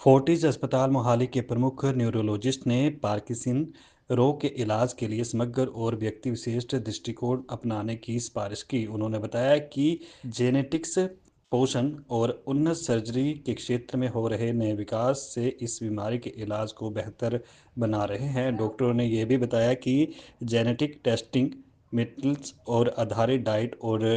Fortis अस्पताल मोहाली के प्रमुख न्यूरोलॉजिस्ट ने पार्किंसन रोग के इलाज के लिए समग्र और व्यक्ति विशिष्ट दृष्टिकोण अपनाने की सिफारिश की। उन्होंने बताया कि जेनेटिक्स, पोषण और उन्नत सर्जरी के क्षेत्र में हो रहे नए विकास से इस बीमारी के इलाज को बेहतर बना रहे हैं। डॉक्टरों ने यह भी बताया कि जेनेटिक टेस्टिंग, मेटल्स और आधारित डाइट और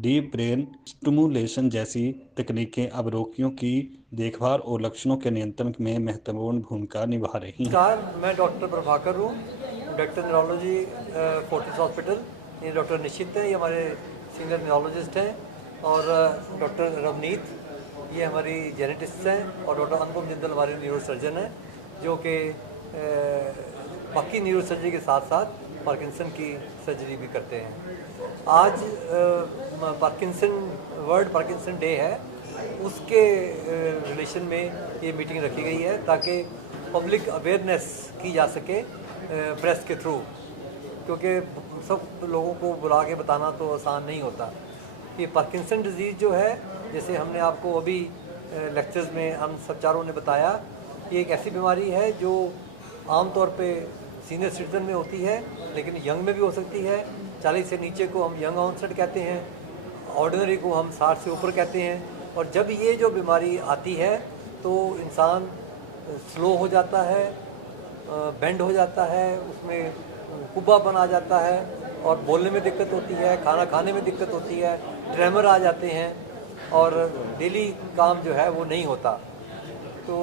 डीप ब्रेन स्टिमुलेशन जैसी तकनीकें अब रोगियों की देखभाल और लक्षणों के नियंत्रण में महत्वपूर्ण भूमिका निभा रही हैं। नमस्कार, मैं डॉक्टर प्रभाकर हूँ, डॉक्टर न्यूरोलॉजी फोर्टिस हॉस्पिटल। ये डॉक्टर निश्चित है, ये हमारे सीनियर न्यूरोलॉजिस्ट हैं, और डॉक्टर रवनीत, ये हमारी जेनेटिस्ट हैं, और डॉक्टर अनुपम जिंदल हमारे न्यूरो सर्जन हैं, जो कि बाकी न्यूरो सर्जरी के साथ साथ पार्किंसन की सर्जरी भी करते हैं। आज पार्किंसन वर्ल्ड पार्किंसन डे है, उसके रिलेशन में ये मीटिंग रखी गई है ताकि पब्लिक अवेयरनेस की जा सके प्रेस के थ्रू, क्योंकि सब लोगों को बुला के बताना तो आसान नहीं होता कि पार्किंसन डिजीज़ जो है, जैसे हमने आपको अभी लेक्चर्स में हम सब चारों ने बताया, ये एक ऐसी बीमारी है जो आमतौर पे सीनियर सिटीजन में होती है, लेकिन यंग में भी हो सकती है। 40 से नीचे को हम यंग ऑनसेट कहते हैं, ऑर्डिनरी को हम 60 से ऊपर कहते हैं। और जब ये जो बीमारी आती है तो इंसान स्लो हो जाता है, बेंड हो जाता है, उसमें कुब्बापन आ जाता है, और बोलने में दिक्कत होती है, खाना खाने में दिक्कत होती है, ट्रेमर आ जाते हैं, और डेली काम जो है वो नहीं होता। तो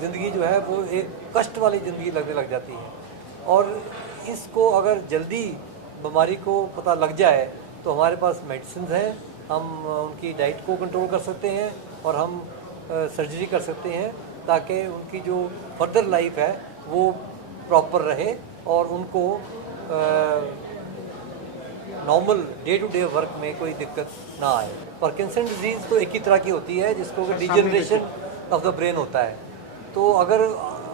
ज़िंदगी जो है वो एक कष्ट वाली ज़िंदगी लगने लग जाती है। और इसको अगर जल्दी बीमारी को पता लग जाए तो हमारे पास मेडिसिन हैं, हम उनकी डाइट को कंट्रोल कर सकते हैं, और हम सर्जरी कर सकते हैं ताकि उनकी जो फर्दर लाइफ है वो प्रॉपर रहे और उनको normal day to day work में कोई दिक्कत ना आए। पार्किंसन डिजीज़ तो एक ही तरह की होती है जिसको कि डिजनरेशन ऑफ द ब्रेन होता है। तो अगर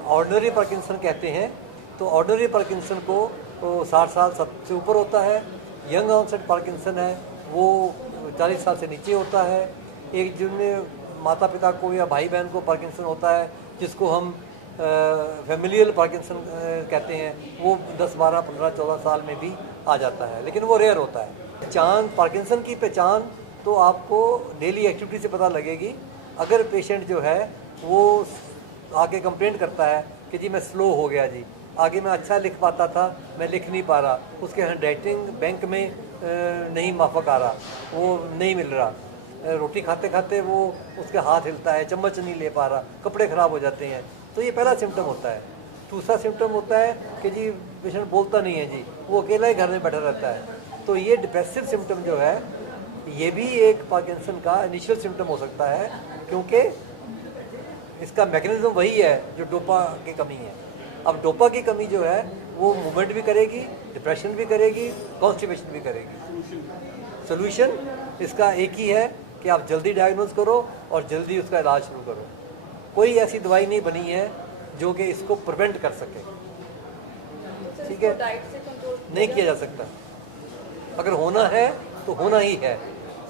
ऑर्डिनरी पार्किंसन कहते हैं तो ऑर्डिनरी पार्किंसन को तो 60 साल से ऊपर होता है। यंग ऑनसेट पार्किंसन है वो 40 साल से नीचे होता है। एक जिनमें माता पिता को या भाई बहन को पार्किंसन होता है, जिसको हम फैमिलियल पार्किंसन कहते हैं, वो 10, 12, 15, 14 साल में भी आ जाता है, लेकिन वो रेयर होता है। पहचान, पार्किंसन की पहचान तो आपको डेली एक्टिविटी से पता लगेगी। अगर पेशेंट जो है वो आगे कंप्लेंट करता है कि जी मैं स्लो हो गया, जी आगे मैं अच्छा लिख पाता था, मैं लिख नहीं पा रहा, उसके हैंडराइटिंग बैंक में नहीं माफक आ रहा, वो नहीं मिल रहा, रोटी खाते खाते वो उसके हाथ हिलता है, चम्मच नहीं ले पा रहा, कपड़े ख़राब हो जाते हैं, तो ये पहला सिम्टम होता है। दूसरा सिम्टम होता है कि जी पेशेंट बोलता नहीं है, जी वो अकेला ही घर में बैठा रहता है। तो ये डिप्रेसिव सिम्टम जो है, ये भी एक पार्किंसन का इनिशियल सिम्टम हो सकता है, क्योंकि इसका मैकेनिज्म वही है जो डोपा की कमी है। अब डोपा की कमी जो है वो मूवमेंट भी करेगी, डिप्रेशन भी करेगी, कॉन्स्टिपेशन भी करेगी। सोल्यूशन इसका एक ही है कि आप जल्दी डायग्नोज करो और जल्दी उसका इलाज शुरू करो। कोई ऐसी दवाई नहीं बनी है जो कि इसको प्रिवेंट कर सके, ठीक है, नहीं किया जा सकता। अगर होना है तो होना ही है।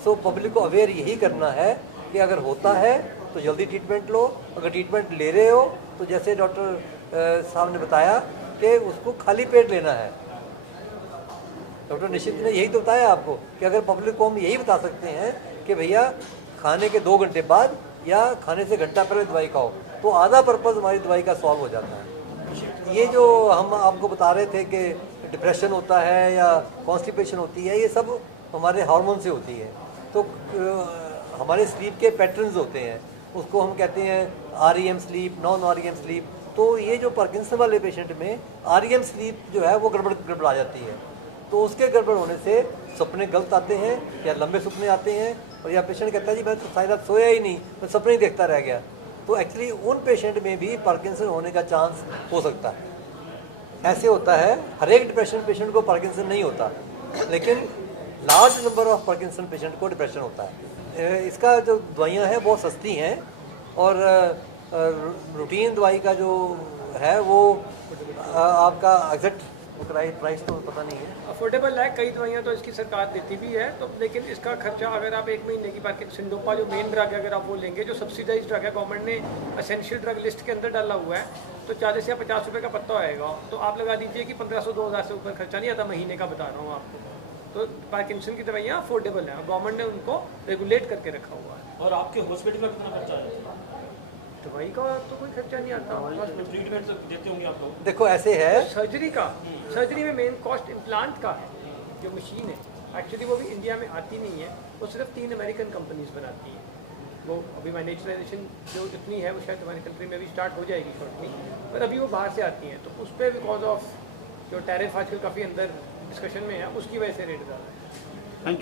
सो पब्लिक को अवेयर यही करना है कि अगर होता है तो जल्दी ट्रीटमेंट लो। अगर ट्रीटमेंट ले रहे हो तो जैसे डॉक्टर साहब ने बताया कि उसको खाली पेट लेना है। डॉक्टर निश्चित ने यही तो बताया आपको कि अगर पब्लिक को हम यही बता सकते हैं कि भैया खाने के 2 घंटे बाद या खाने से घंटा पहले दवाई खाओ, तो आधा पर्पज़ हमारी दवाई का सॉल्व हो जाता है। ये जो हम आपको बता रहे थे कि डिप्रेशन होता है या कॉन्स्टिपेशन होती है, ये सब हमारे हार्मोन से होती है। तो हमारे स्लीप के पैटर्न्स होते हैं, उसको हम कहते हैं REM sleep, non REM sleep. तो ये जो पार्किंसन वाले पेशेंट में REM स्लीप जो है वो गड़बड़ा जाती है, तो उसके गड़बड़ होने से सपने गलत आते हैं या लंबे सपने आते हैं, और या पेशेंट कहता है जी मैं तो सारी रात सोया ही नहीं, मैं सपने ही देखता रह गया। तो एक्चुअली उन पेशेंट में भी पार्किंसन होने का चांस हो सकता है। ऐसे होता है, हर एक डिप्रेशन पेशेंट को पार्किंसन नहीं होता, लेकिन large number of Parkinson patient को डिप्रेशन होता है। इसका जो दवाइयाँ हैं बहुत सस्ती हैं, और रूटीन दवाई का जो है वो आपका एग्जैक्ट प्राइस तो पता नहीं है। अफोर्डेबल है, कई दवाइयाँ तो इसकी सरकार देती भी है, तो लेकिन इसका खर्चा अगर आप 1 महीने की बात, सिंडोपा जो मेन ड्रग है अगर आप वो लेंगे, जो सब्सिडाइज ड्रग है, गवर्नमेंट ने असेंशियल ड्रग लिस्ट के अंदर डाला हुआ है, तो 40 या 50 रुपये का पत्ता आएगा, तो आप लगा दीजिए कि 1500-2000 से ऊपर खर्चा नहीं आता महीने का, बता रहा हूँ आपको। तो पार्किंसन की दवाइयाँ अफोर्डेबल हैं, गवर्नमेंट ने उनको रेगुलेट करके रखा हुआ है। और आपके हॉस्पिटल का कितना खर्चा है? दवाई का तो कोई खर्चा नहीं आता। ट्रीटमेंट देते होंगे आप लोग? देखो ऐसे है, सर्जरी में मेन कॉस्ट इम्प्लांट का है, जो मशीन है एक्चुअली वो भी इंडिया में आती नहीं है, वो सिर्फ 3 अमेरिकन कंपनीज बनाती हैं। वो अभी मैनेजराइजेशन जो जितनी है वो शायद हमारी कंट्री में भी स्टार्ट हो जाएगी शॉर्टली, पर अभी वो बाहर से आती हैं, तो उस पर बिकॉज ऑफ जो टैरिफ आजकल काफ़ी अंदर डिस्कशन में है, उसकी वजह से रेट ज़्यादा है।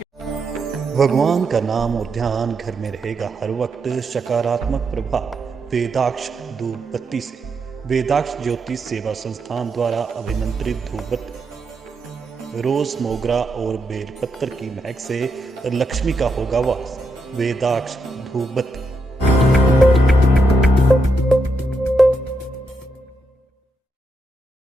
भगवान का नाम और ध्यान घर में रहेगा हर वक्त। सकारात्मक प्रभाव वेदाक्ष धूप बत्ती से। वेदाक्ष ज्योतिष सेवा संस्थान द्वारा अभिमंत्रित धूप बत्ती रोज, मोगरा और बेलपत्र की महक से लक्ष्मी का होगा वास। वेदाक्ष धूप बत्ती।